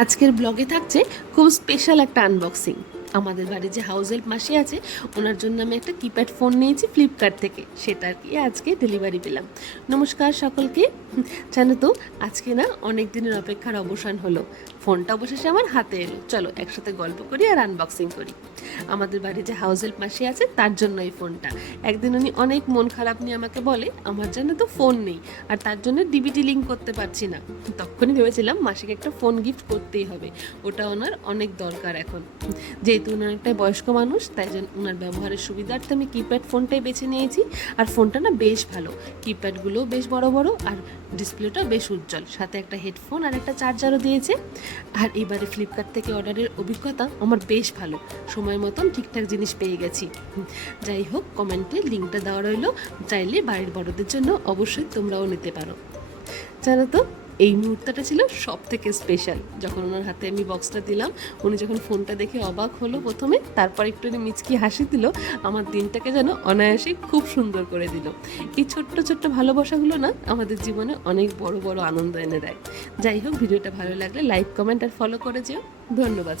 আজকের ব্লগে থাকছে খুব স্পেশাল একটা আনবক্সিং। আমাদের বাড়ি যে হাউস হেল্প মাসি আছে, ওনার জন্য আমি একটা কিপ্যাড ফোন নিয়েছি ফ্লিপকার্ট থেকে, সেটা আর কি আজকে ডেলিভারি পেলাম। নমস্কার সকলকে। জানো তো, আজকে না অনেক দিনের অপেক্ষার অবসান হলো, ফোনটা অবশেষে আমার হাতে এলো। চলো একসাথে গল্প করি আর আনবক্সিং করি। আমাদের বাড়ি যে হাউস হেল্প মাসি আছে তার জন্য এই ফোনটা। একদিন উনি অনেক মন খারাপ নিয়ে আমাকে বলে, আমার জন্য তো ফোন নেই আর তার জন্য ডিবিটি লিঙ্ক করতে পারছি না। তখনই ভেবেছিলাম মাসিকে একটা ফোন গিফট করতেই হবে, ওটা ওনার অনেক দরকার এখন। যেহেতু ওনার একটা বয়স্ক মানুষ, তাই জন্য ওনার ব্যবহারের সুবিধার্থে আমি কিপ্যাড ফোনটাই বেছে নিয়েছি। আর ফোনটা না বেশ ভালো, কিপ্যাডগুলোও বেশ বড় বড় আর ডিসপ্লেটাও বেশ উজ্জ্বল, সাথে একটা হেডফোন আর একটা চার্জারও দিয়েছে। আর এবারে ফ্লিপকার্ট থেকে অর্ডারের অভিজ্ঞতা আমার বেশ ভালো, সময় মতন ঠিকঠাক জিনিস পেয়ে গেছি। যাই হোক, কমেন্টে লিঙ্কটা দেওয়া রইলো, চাইলে বাড়ির বড়দের জন্য অবশ্যই তোমরাও নিতে পারো। জানো তো, এই মুহূর্তটা ছিল সব থেকে স্পেশাল। যখন ওনার হাতে আমি বক্সটা দিলাম, উনি যখন ফোনটা দেখে অবাক হলো প্রথমে, তারপর একটু মিচকি হাসি দিল, আমার দিনটাকে যেন অনায়াসেই খুব সুন্দর করে দিল। এই ছোট্ট ছোট্ট ভালোবাসাগুলো না আমাদের জীবনে অনেক বড় বড় আনন্দ এনে দেয়। যাই হোক, ভিডিওটা ভালো লাগলে লাইক, কমেন্ট আর ফলো করে যেও। ধন্যবাদ।